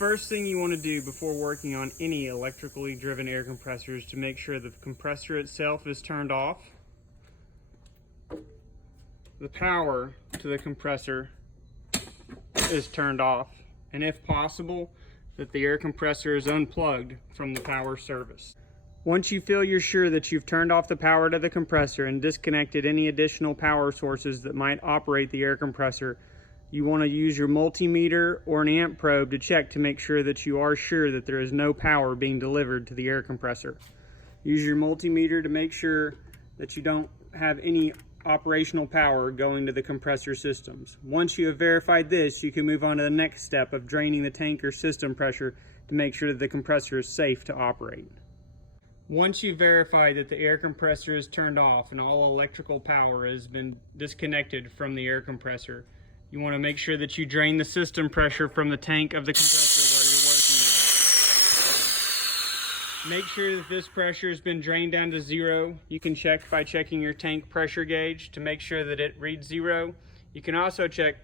first thing you want to do before working on any electrically driven air compressor is to make sure the compressor itself is turned off, the power to the compressor is turned off, and if possible, that the air compressor is unplugged from the power service. Once you feel you're sure that you've turned off the power to the compressor and disconnected any additional power sources that might operate the air compressor, you want to use your multimeter or an amp probe to check to make sure that you are sure that there is no power being delivered to the air compressor. Use your multimeter to make sure that you don't have any operational power going to the compressor systems. Once you have verified this, you can move on to the next step of draining the tank or system pressure to make sure that the compressor is safe to operate. Once you've verified that the air compressor is turned off and all electrical power has been disconnected from the air compressor, you want to make sure that you drain the system pressure from the tank of the compressor where you're working with. Make sure that this pressure has been drained down to zero. You can check by checking your tank pressure gauge to make sure that it reads zero. You can also check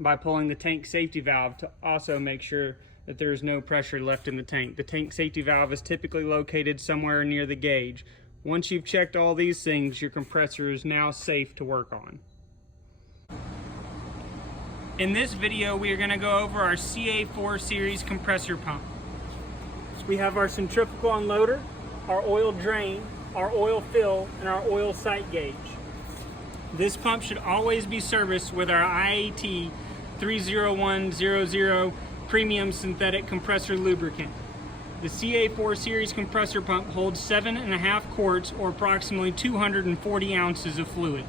by pulling the tank safety valve to also make sure that there is no pressure left in the tank. The tank safety valve is typically located somewhere near the gauge. Once you've checked all these things, your compressor is now safe to work on. In this video, we are going to go over our CA4 series compressor pump. So we have our centrifugal unloader, our oil drain, our oil fill, and our oil sight gauge. This pump should always be serviced with our IAT 30100 premium synthetic compressor lubricant. The CA4 series compressor pump holds 7.5 quarts or approximately 240 ounces of fluid.